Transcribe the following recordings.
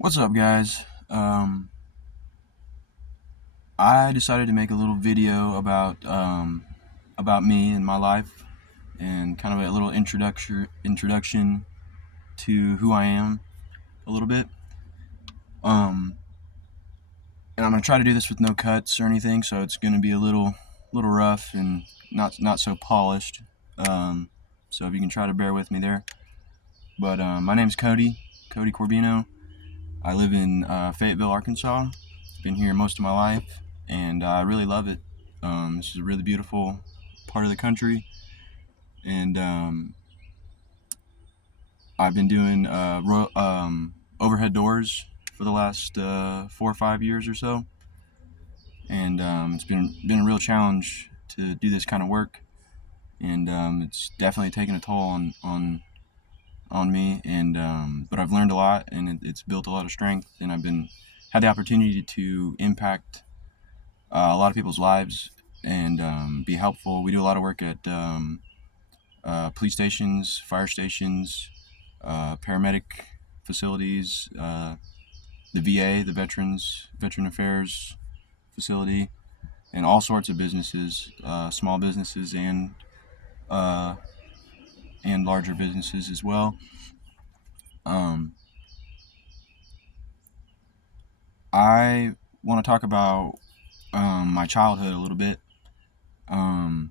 What's up, guys? I decided to make a little video about me and my life, and kind of a little introduction to who I am a little bit. Um, and I'm gonna try to do this with no cuts or anything, so it's gonna be a little rough and not so polished. Um, so if you can try to bear with me there. But my name's Cody Corbino. I live in Fayetteville, Arkansas. Been here most of my life, and I really love it. This is a really beautiful part of the country, and I've been doing overhead doors for the last 4 or 5 years or so, and it's been a real challenge to do this kind of work, and it's definitely taken a toll on me, and but I've learned a lot, and it's built a lot of strength, and I've been had the opportunity to impact a lot of people's lives and be helpful. We do a lot of work at police stations, fire stations, paramedic facilities, the VA, the Veteran Affairs facility, and all sorts of businesses, small businesses uh, and larger businesses as well. Um, I want to talk about my childhood a little bit. And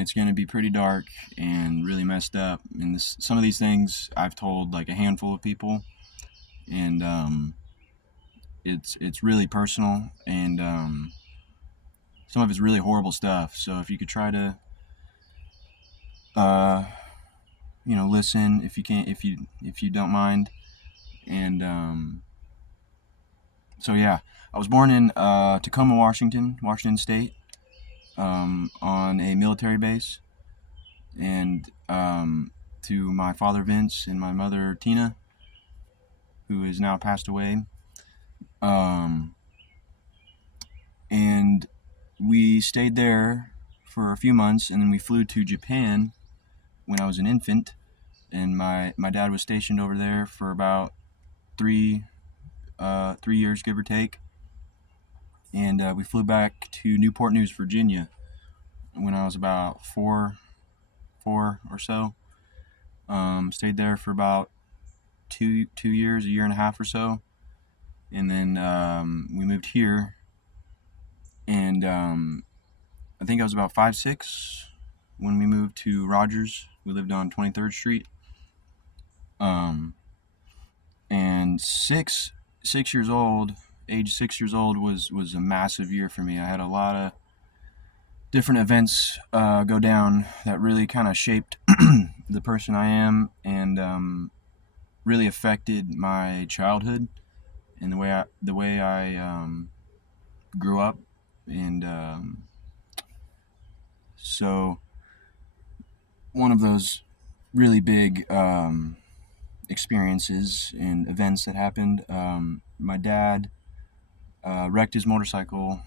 it's going to be pretty dark and really messed up. And some of these things I've told like a handful of people, and it's really personal, and some of it's really horrible stuff. So if you could try to, uh, listen if you can't, if you don't mind, and so yeah, I was born in Tacoma, Washington State, on a military base, and to my father Vince and my mother Tina, who is now passed away. Um, and we stayed there for a few months, and then we flew to Japan when I was an infant. And my dad was stationed over there for about 3 years, give or take. And we flew back to Newport News, Virginia, when I was about four or so. Stayed there for about two years, a year and a half or so, and then we moved here, and I think I was about 5, 6 when we moved to Rogers. We lived on 23rd Street, um, and six years old. Age 6 years old was a massive year for me. I had a lot of different events go down that really kind of shaped the person I am, and really affected my childhood and the way I grew up, and so one of those really big experiences and events that happened. My dad wrecked his motorcycle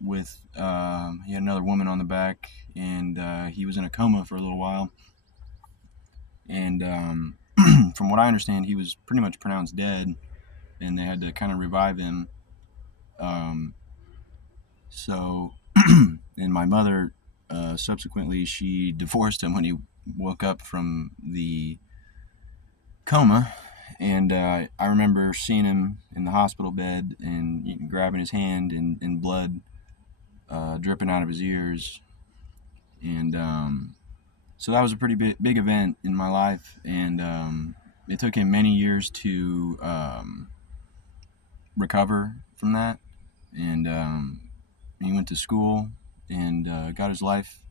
with he had another woman on the back, and he was in a coma for a little while. And from what I understand, he was pretty much pronounced dead, and they had to kind of revive him. Um, so, and my mother subsequently she divorced him when he woke up from the coma, and I remember seeing him in the hospital bed and grabbing his hand, and blood dripping out of his ears, and so that was a pretty big event in my life, and it took him many years to recover from that, and he went to school and got his life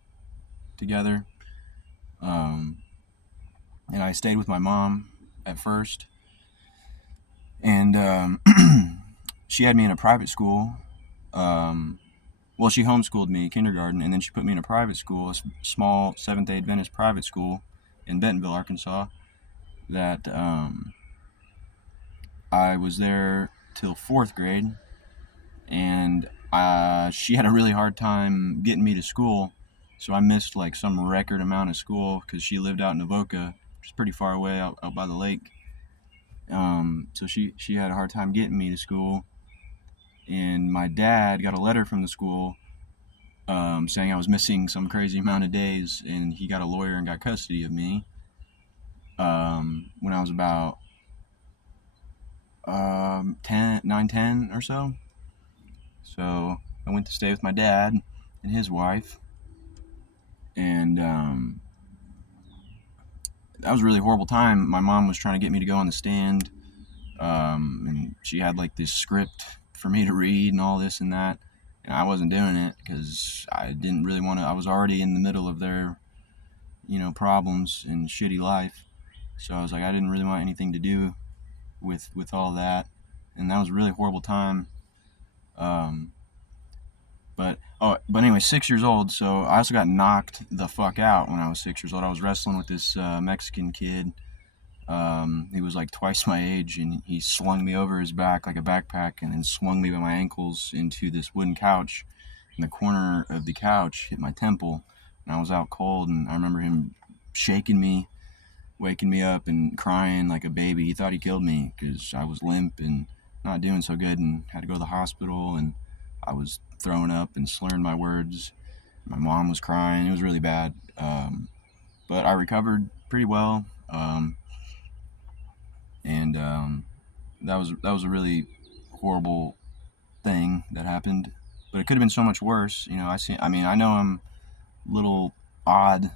together, um, and I stayed with my mom at first, and she had me in a private school. Well, she homeschooled me kindergarten, and then she put me in a private school, a small Seventh Day Adventist private school in Bentonville, Arkansas. That I was there till fourth grade, and she had a really hard time getting me to school, so I missed like some record amount of school because she lived out in Avoca, which is pretty far away out by the lake. So she had a hard time getting me to school, and my dad got a letter from the school saying I was missing some crazy amount of days, and he got a lawyer and got custody of me when I was about 10 or so. So I went to stay with my dad and his wife, and that was a really horrible time. My mom was trying to get me to go on the stand, and she had like this script for me to read and all this and that. And I wasn't doing it because I didn't really want to. I was already in the middle of their, problems and shitty life. So I was like, I didn't really want anything to do with all that, and that was a really horrible time. Um, but anyway, 6 years old. So I also got knocked the fuck out when I was 6 years old. I was wrestling with this Mexican kid. He was like twice my age, and he slung me over his back like a backpack, and then swung me by my ankles into this wooden couch. And the corner of the couch hit my temple, and I was out cold. And I remember him shaking me, waking me up, and crying like a baby. He thought he killed me because I was limp and not doing so good, and had to go to the hospital. And I was throwing up and slurring my words. My mom was crying. It was really bad. But I recovered pretty well. And that was a really horrible thing that happened. But it could have been so much worse. I know I'm a little odd,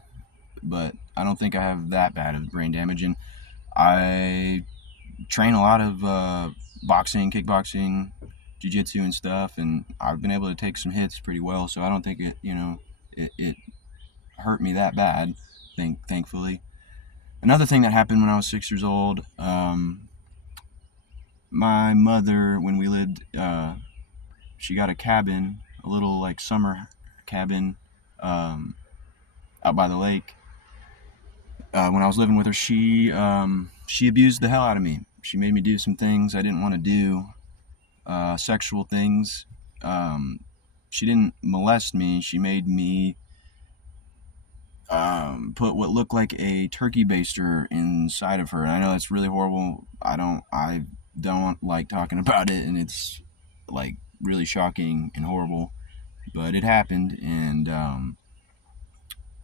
but I don't think I have that bad of brain damage. And I train a lot of boxing, kickboxing, jiu-jitsu and stuff, and I've been able to take some hits pretty well. So I don't think it hurt me that bad. Thankfully. Another thing that happened when I was 6 years old. My mother, when we lived, she got a cabin, a little like summer cabin, out by the lake. When I was living with her, she abused the hell out of me. She made me do some things I didn't want to do, sexual things. She didn't molest me. She made me put what looked like a turkey baster inside of her. And I know that's really horrible. I don't like talking about it, and it's like really shocking and horrible. But it happened, and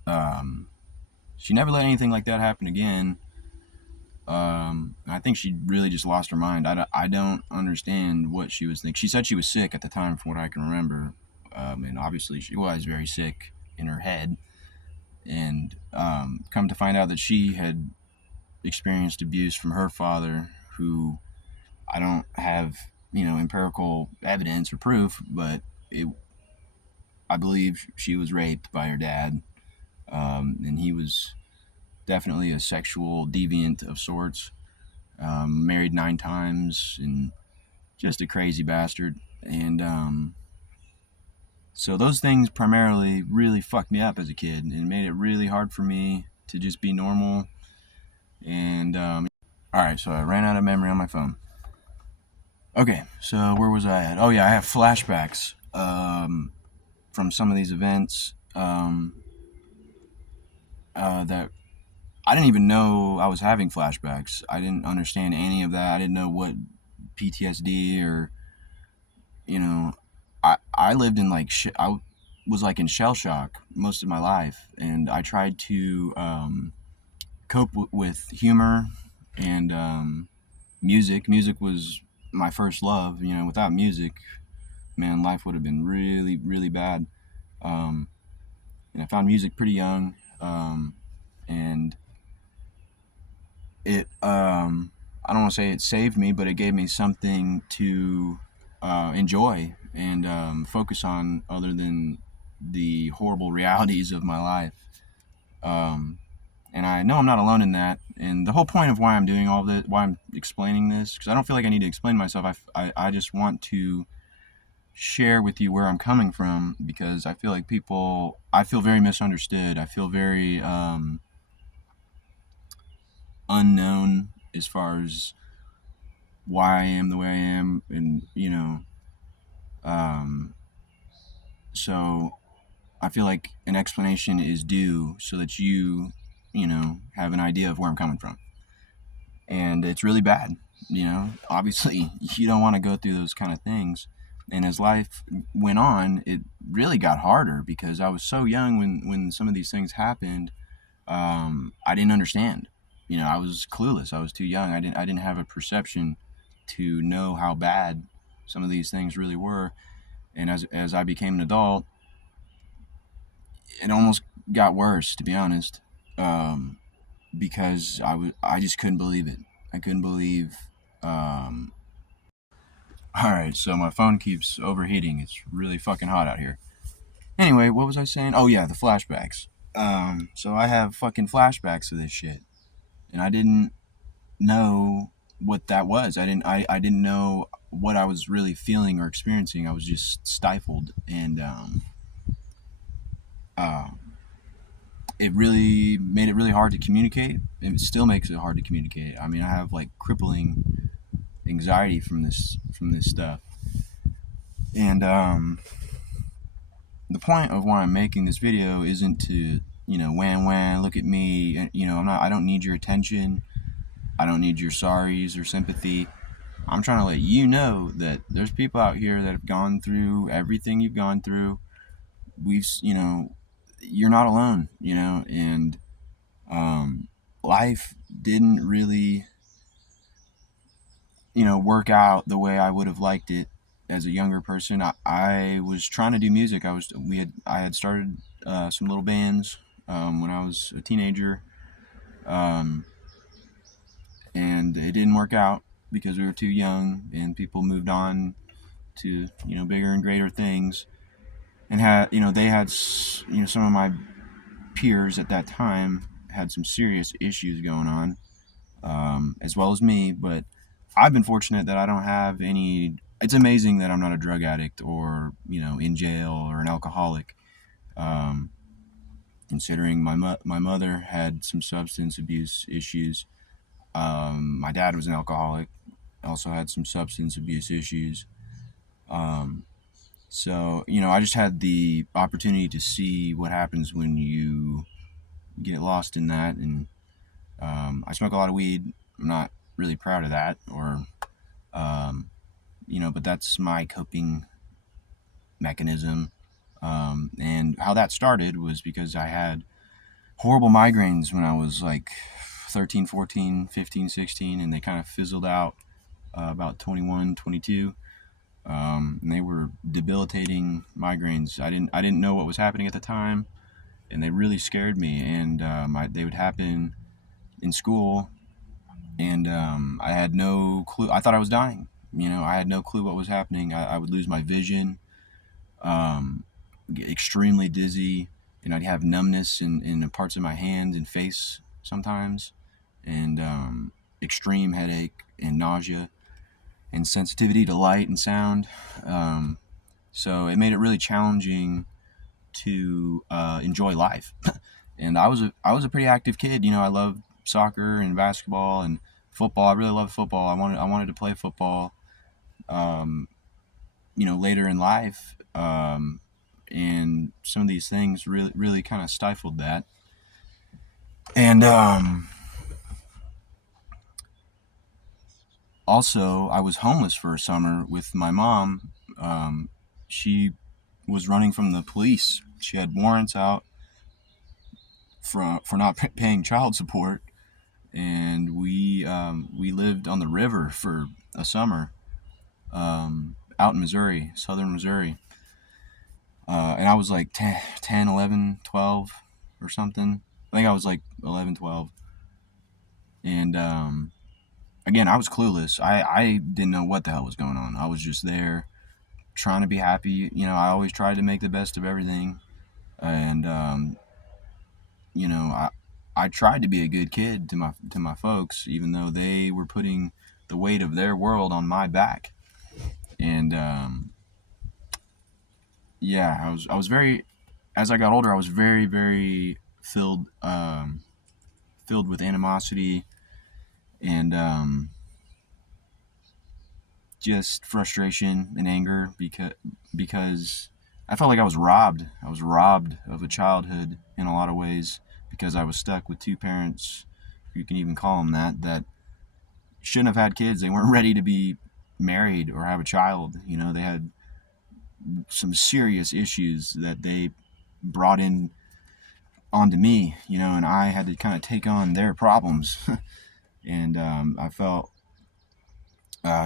um, she never let anything like that happen again. I think she really just lost her mind. I don't understand what she was thinking. She said she was sick at the time, from what I can remember. And obviously she was very sick in her head. And come to find out that she had experienced abuse from her father, who I don't have, empirical evidence or proof, but I believe she was raped by her dad. And he was definitely a sexual deviant of sorts. Married 9 times, and just a crazy bastard. And so those things primarily really fucked me up as a kid, and made it really hard for me to just be normal. And all right, so I ran out of memory on my phone. Okay, so where was I at? Oh yeah, I have flashbacks from some of these events that I didn't even know I was having flashbacks. I didn't understand any of that. I didn't know what PTSD or, you know, I lived in I was like in shell shock most of my life, and I tried to cope with humor and music. Music was my first love. Without music, man, life would have been really, really bad. Um, and I found music pretty young, and it I don't want to say it saved me, but it gave me something to enjoy and focus on, other than the horrible realities of my life. Um, and I know I'm not alone in that. And the whole point of why I'm doing all this, why I'm explaining this, because I don't feel like I need to explain myself. I just want to share with you where I'm coming from, because I feel like I feel very misunderstood. I feel very unknown as far as why I am the way I am, and um, so I feel like an explanation is due, so that you have an idea of where I'm coming from. And it's really bad. Obviously you don't want to go through those kind of things. And as life went on, it really got harder because I was so young when some of these things happened. I didn't understand. I was clueless. I was too young. I didn't have a perception to know how bad some of these things really were. And as I became an adult, it almost got worse, to be honest, because I just couldn't believe it. I couldn't believe. Um, all right, so my phone keeps overheating. It's really fucking hot out here. Anyway, what was I saying? Oh yeah, the flashbacks. So I have fucking flashbacks of this shit, and I didn't know what that was. I didn't know what I was really feeling or experiencing. I was just stifled, and uh, it really made it really hard to communicate. It still makes it hard to communicate. I mean, I have like crippling anxiety from this stuff, and the point of why I'm making this video isn't to wham look at me. I don't need your attention. I don't need your sorries or sympathy. I'm trying to let you know that there's people out here that have gone through everything you've gone through. You're not alone, and life didn't really, work out the way I would have liked it as a younger person. I was trying to do music. I had started some little bands when I was a teenager, um, and it didn't work out because we were too young, and people moved on to bigger and greater things, and they had some of my peers at that time had some serious issues going on, as well as me. But I've been fortunate that I don't have any. It's amazing that I'm not a drug addict or in jail or an alcoholic. Um, Considering my mother had some substance abuse issues. My dad was an alcoholic, also had some substance abuse issues. Um, so I just had the opportunity to see what happens when you get lost in that, and I smoke a lot of weed. I'm not really proud of that, or but that's my coping mechanism. And how that started was because I had horrible migraines when I was like 13, 14, 15, 16, and they kind of fizzled out about 21, 22. And they were debilitating migraines. I didn't know what was happening at the time, and they really scared me. And they would happen in school, and I had no clue. I thought I was dying. I had no clue what was happening. I would lose my vision, get extremely dizzy, and I'd have numbness in parts of my hand and face sometimes, and extreme headache and nausea and sensitivity to light and sound. So it made it really challenging to enjoy life. And I was a pretty active kid. I loved soccer and basketball and football. I really loved football. I wanted to play football. Um, Later in life, and some of these things really kind of stifled that. And also, I was homeless for a summer with my mom. She was running from the police. She had warrants out for not paying child support, and we lived on the river for a summer, out in Missouri, southern Missouri. And I was like 10, 11, 12 or something. I think I was like 11, 12. And again, I was clueless. I didn't know what the hell was going on. I was just there trying to be happy. I always tried to make the best of everything. And I tried to be a good kid to my folks, even though they were putting the weight of their world on my back. And yeah, I was very, as I got older, I was very, very filled with animosity and just frustration and anger because I felt like I was robbed. I was robbed of a childhood in a lot of ways because I was stuck with two parents, if you can even call them that shouldn't have had kids. They weren't ready to be married or have a child. You know, they had some serious issues that they brought in onto me, you know, and I had to kind of take on their problems. And I felt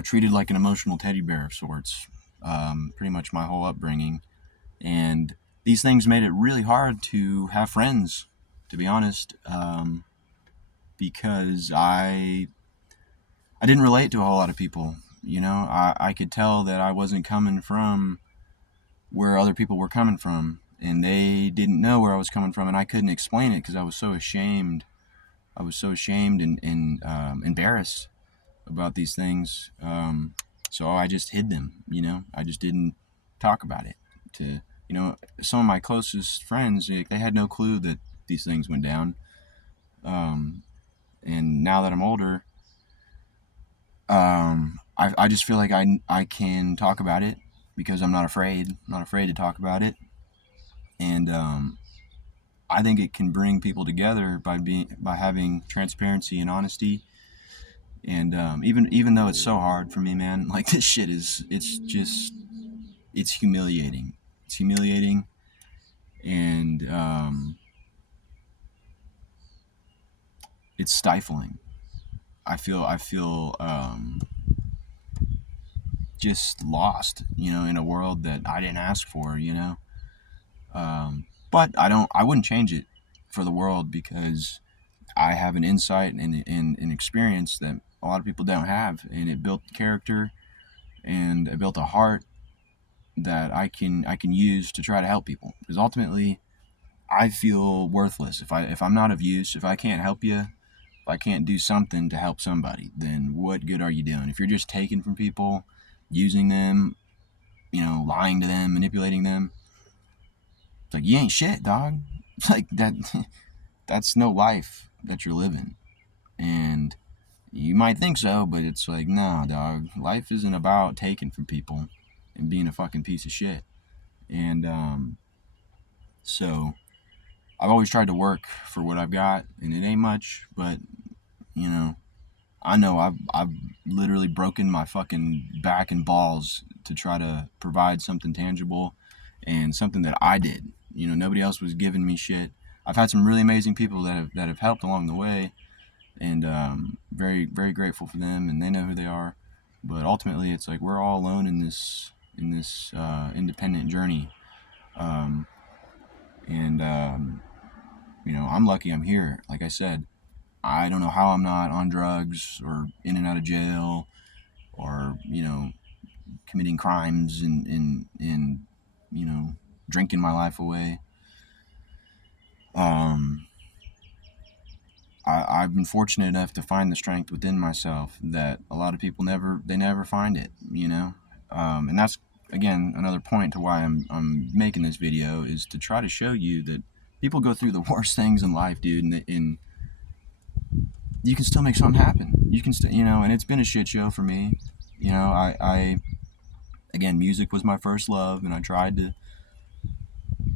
treated like an emotional teddy bear of sorts, pretty much my whole upbringing. And these things made it really hard to have friends, to be honest, because I didn't relate to a whole lot of people. You know, I could tell that I wasn't coming from where other people were coming from, and they didn't know where I was coming from, and I couldn't explain it because I was so ashamed. I was so ashamed and embarrassed about these things. So I just hid them. You know, I just didn't talk about it. To you know, some of my closest friends, they had no clue that these things went down. And now that I'm older, I just feel like I can talk about it because I'm not afraid. I'm not afraid to talk about it, and I think it can bring people together by having transparency and honesty. And even though it's so hard for me, man, like this shit it's humiliating. It's humiliating, and it's stifling. I feel just lost, you know, in a world that I didn't ask for, you know. But I wouldn't change it for the world because I have an insight and an experience that a lot of people don't have, and it built character and it built a heart that I can use to try to help people. Because ultimately, I feel worthless if I'm not of use, if I can't help you, if I can't do something to help somebody, then what good are you doing? If you're just taking from people, using them, you know, lying to them, manipulating them, it's like you ain't shit, dog. It's like that. That's no life that you're living, and you might think so, but it's like, nah, dog. Life isn't about taking from people and being a fucking piece of shit. And so I've always tried to work for what I've got, and it ain't much, but you know I've literally broken my fucking back and balls to try to provide something tangible and something that I did. You know, nobody else was giving me shit. I've had some really amazing people that have helped along the way, and very very grateful for them, and they know who they are. But ultimately, it's like we're all alone in this independent journey, um, and you know, I'm lucky I'm here. Like I said, I don't know how I'm not on drugs or in and out of jail or, you know, committing crimes and you know, drinking my life away. Um, I've been fortunate enough to find the strength within myself that a lot of people never find it, you know. And that's again another point to why I'm making this video, is to try to show you that people go through the worst things in life, dude, and you can still make something happen. You can still, you know, and it's been a shit show for me. You know, I again, music was my first love, and I tried to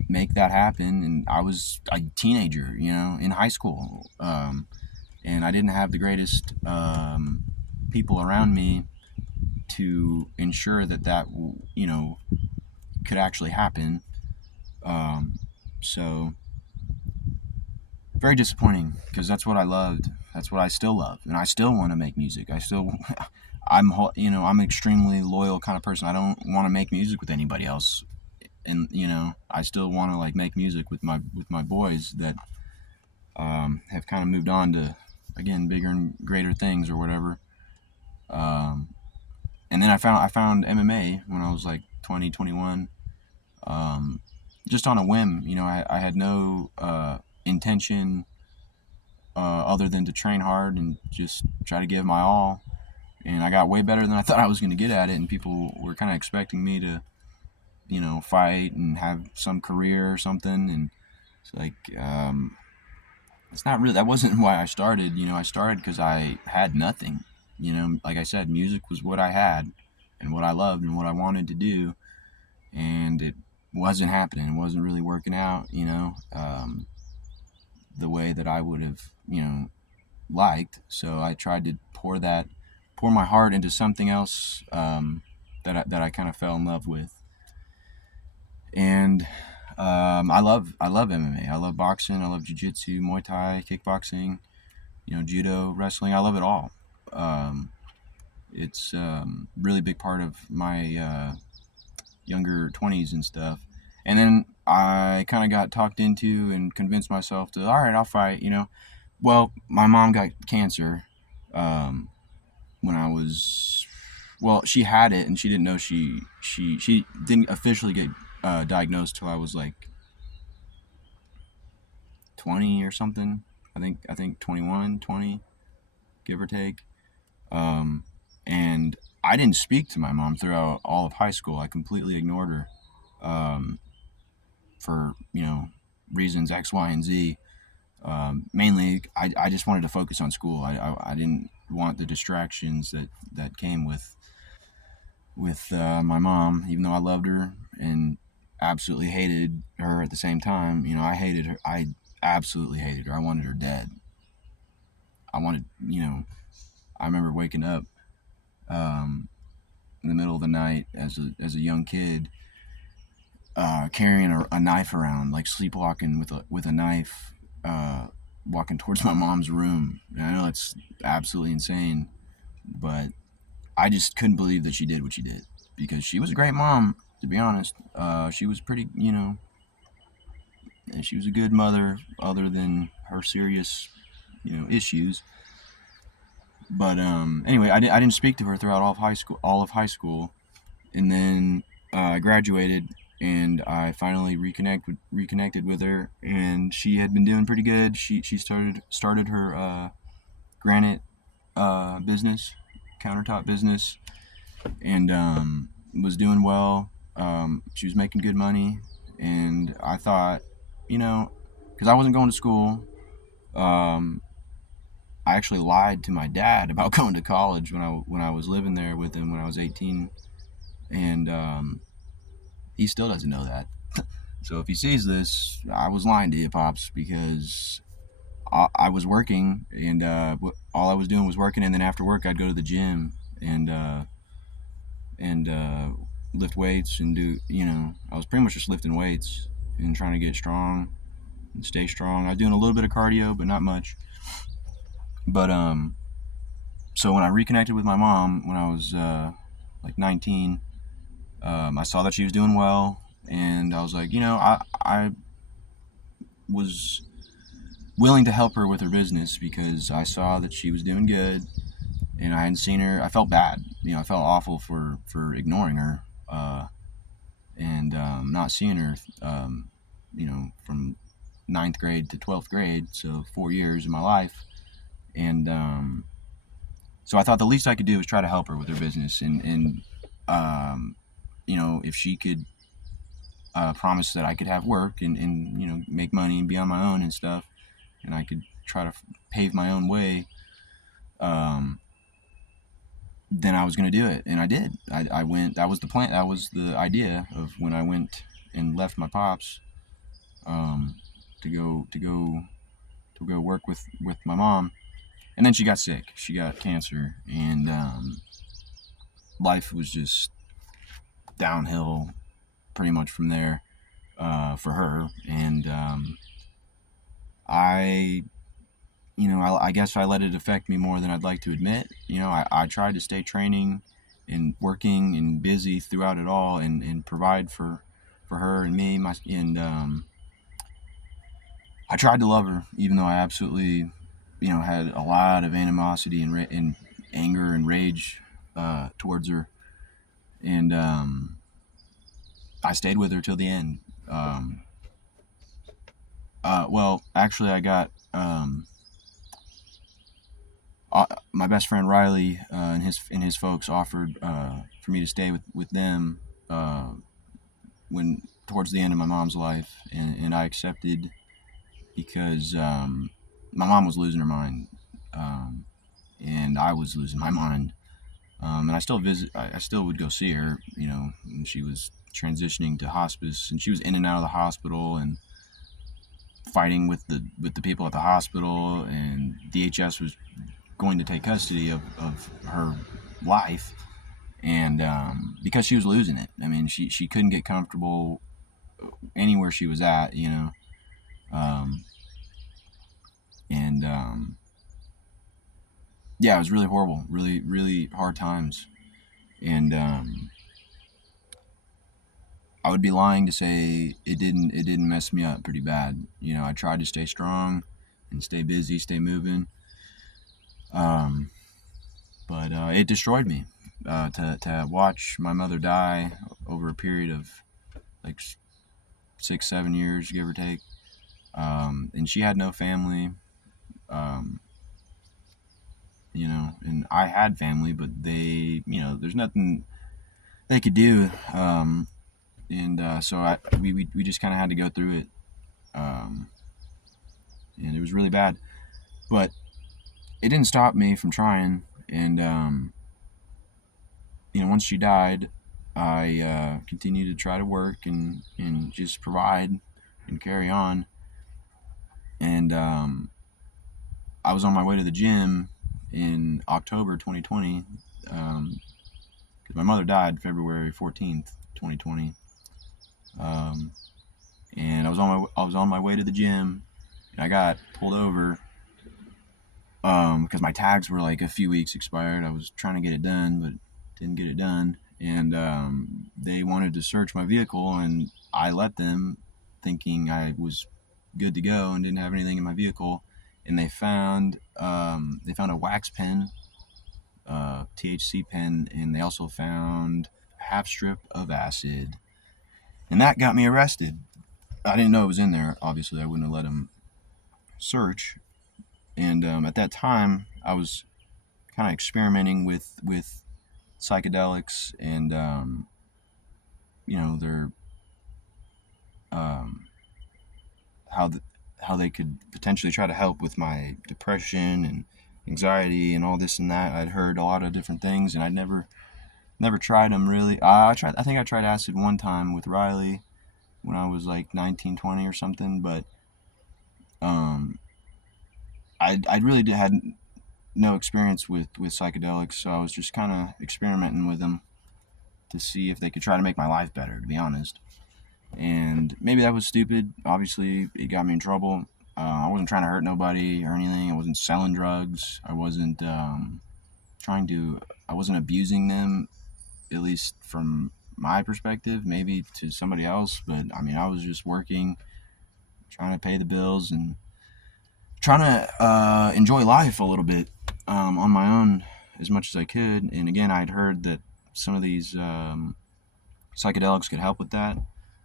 make that happen. And I was a teenager, you know, in high school, and I didn't have the greatest people around me to ensure that you know could actually happen. So very disappointing because that's what I loved. That's what I still love, and I still want to make music. You know, I'm an extremely loyal kind of person. I don't want to make music with anybody else, and you know, I still want to like make music with my boys that have kind of moved on to again bigger and greater things or whatever. And then I found MMA when I was like 20, 21, just on a whim. You know, I had no intention other than to train hard and just try to give my all. And I got way better than I thought I was going to get at it. And people were kind of expecting me to, you know, fight and have some career or something. And it's like, it's not really, that wasn't why I started. You know, I started because I had nothing. You know, like I said, music was what I had and what I loved and what I wanted to do. And it wasn't happening. It wasn't really working out, you know, the way that I would have, you know, liked. So I tried to pour that pour my heart into something else that I kind of fell in love with. And I love MMA. I love boxing. I love jiu-jitsu, Muay Thai, kickboxing, judo, wrestling. I love it all. It's really big part of my younger 20s and stuff. And then I kind of got talked into and convinced myself to, all right, I'll fight. Well, my mom got cancer when I was, well, she had it and she didn't know she didn't officially get diagnosed till I was like 20 or something. I think 21, 20, give or take. And I didn't speak to my mom throughout all of high school. I completely ignored her for reasons X, Y, and Z. Mainly, I just wanted to focus on school. I didn't want the distractions that came with my mom, even though I loved her and absolutely hated her at the same time. I hated her. I absolutely hated her. I wanted her dead. I remember waking up in the middle of the night as a young kid, carrying a knife around, like sleepwalking with a knife, walking towards my mom's room. And I know it's absolutely insane, but I just couldn't believe that she did what she did, because she was a great mom, to be honest. She was pretty, and she was a good mother, other than her serious, issues. But anyway, I didn't speak to her throughout all of high school, and then I graduated, and I finally reconnected with her, and she had been doing pretty good. She started her granite business, countertop business, and was doing well. She was making good money, and I thought, because I wasn't going to school. I actually lied to my dad about going to college when I was living there with him when I was 18, and he still doesn't know that. So if he sees this, I was lying to you, Pops, because I was working, and all I was doing was working, and then after work I'd go to the gym and lift weights and do, I was pretty much just lifting weights and trying to get strong and stay strong. I was doing a little bit of cardio, but not much. But so when I reconnected with my mom when I was like 19, I saw that she was doing well, and I was like, I was willing to help her with her business because I saw that she was doing good, and I hadn't seen her. I felt bad, I felt awful for ignoring her, and not seeing her, from 9th grade to 12th grade, so 4 years of my life. And so I thought the least I could do was try to help her with her business, and if she could promise that I could have work and make money and be on my own and stuff, and I could try to pave my own way, then I was going to do it. And I did. I went. That was the plan. That was the idea of when I went and left my pops to go work with my mom. And then she got sick. She got cancer, and life was just downhill pretty much from there for her. And I guess I let it affect me more than I'd like to admit. I tried to stay training and working and busy throughout it all, and provide for her and me. I tried to love her, even though I absolutely had a lot of animosity and anger and rage towards her, and I stayed with her till the end. Well, actually, I got my best friend Riley and his folks offered for me to stay with them when towards the end of my mom's life, and I accepted because my mom was losing her mind, and I was losing my mind, and I still would go see her, when she was transitioning to hospice, and she was in and out of the hospital and fighting with the people at the hospital, and DHS was going to take custody of her life, and because she was losing it. I mean, she couldn't get comfortable anywhere she was at, you know. Um, and Yeah, it was really horrible, really really hard times, and I would be lying to say it didn't mess me up pretty bad. You know, I tried to stay strong and stay busy, stay moving. Um, but it destroyed me. To watch my mother die over a period of like 6 7 years, give or take, and she had no family. Um, you know, and I had family, but there's nothing they could do. And so we just kind of had to go through it, um, and it was really bad. But it didn't stop me from trying. And once she died, I continued to try to work and just provide and carry on. And I was on my way to the gym in October 2020, because my mother died February 14th, 2020. Um, and I was on my way to the gym, and I got pulled over because my tags were like a few weeks expired. I was trying to get it done, but didn't get it done. And they wanted to search my vehicle, and I let them, thinking I was good to go and didn't have anything in my vehicle. And they found a wax pen, THC pen, and they also found a half strip of acid, and that got me arrested. I didn't know it was in there. Obviously, I wouldn't have let them search. And at that time, I was kind of experimenting with psychedelics, and their um, how the, how they could potentially try to help with my depression and anxiety and all this and that. I'd heard a lot of different things, and I'd never tried them really. I think I tried acid one time with Riley when I was like 19, 20 or something, but um, I really had no experience with psychedelics, so I was just kind of experimenting with them to see if they could try to make my life better, to be honest. And maybe that was stupid. Obviously, it got me in trouble. I wasn't trying to hurt nobody or anything. I wasn't selling drugs. Trying to. I wasn't abusing them, at least from my perspective. Maybe to somebody else, but I mean, I was just working, trying to pay the bills, and trying to enjoy life a little bit on my own as much as I could. And again, I'd heard that some of these psychedelics could help with that,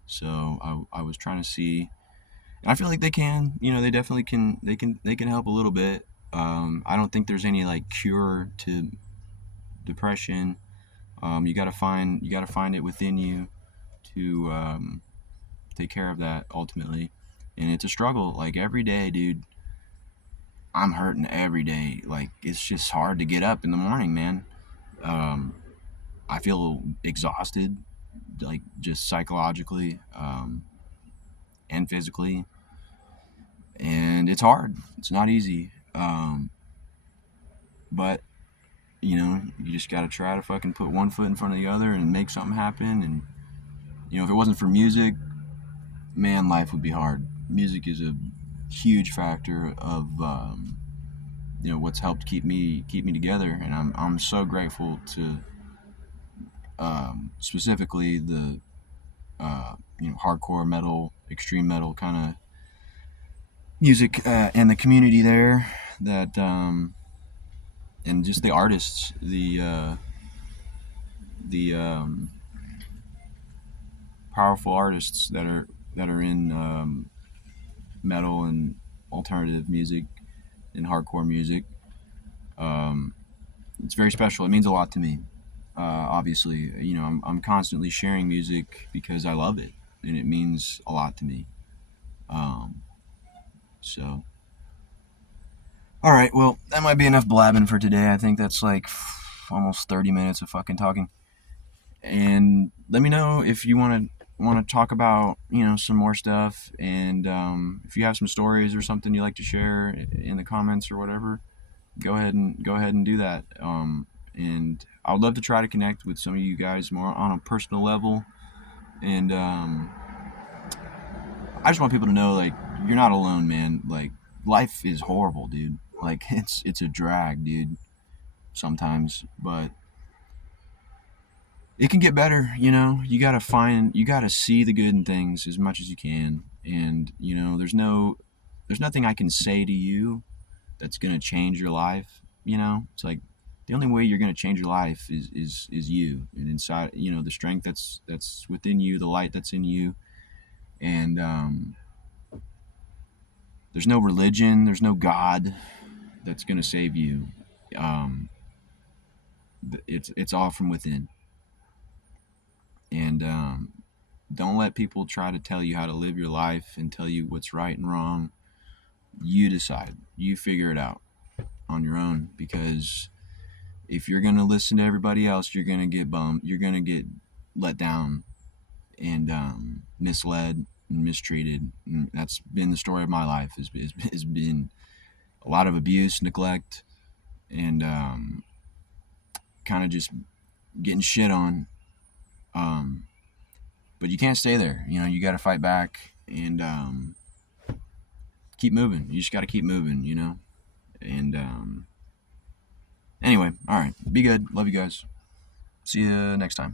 so I was trying to see, and I feel like they can. They definitely can. They can help a little bit. I don't think there's any like cure to depression. You gotta find it within you to take care of that ultimately, and it's a struggle. Like every day, dude, I'm hurting every day. Like it's just hard to get up in the morning, man. Um, I feel exhausted, like just psychologically and physically, and it's hard. It's not easy, but you just gotta try to fucking put one foot in front of the other and make something happen. And if it wasn't for music, man, life would be hard. Music is a huge factor of what's helped keep me together, and I'm so grateful to specifically the hardcore metal, extreme metal kind of music, and the community there, that and just the artists, the powerful artists that are in metal and alternative music and hardcore music. Um, it's very special. It means a lot to me. Obviously, I'm constantly sharing music because I love it, and it means a lot to me. Um, so, all right, well, that might be enough blabbing for today. I think that's like almost 30 minutes of fucking talking. And let me know if you want to talk about some more stuff, and if you have some stories or something you like to share in the comments or whatever, go ahead and do that. And I would love to try to connect with some of you guys more on a personal level. And I just want people to know, like, you're not alone, man. Like, life is horrible, dude. Like, it's a drag, dude, sometimes, but it can get better. You gotta see the good in things as much as you can. And there's nothing I can say to you that's gonna change your life. It's like the only way you're gonna change your life is you, and inside, the strength that's within you, the light that's in you. And there's no religion, there's no God that's gonna save you. Um, it's all from within. And don't let people try to tell you how to live your life and tell you what's right and wrong. You decide. You figure it out on your own, because if you're gonna listen to everybody else, you're gonna get bummed. You're gonna get let down and misled and mistreated. And that's been the story of my life. Has been a lot of abuse, neglect, and kind of just getting shit on. Um, but you can't stay there. You got to fight back and keep moving. You just got to keep moving. And anyway, all right. Be good. Love you guys. See you next time.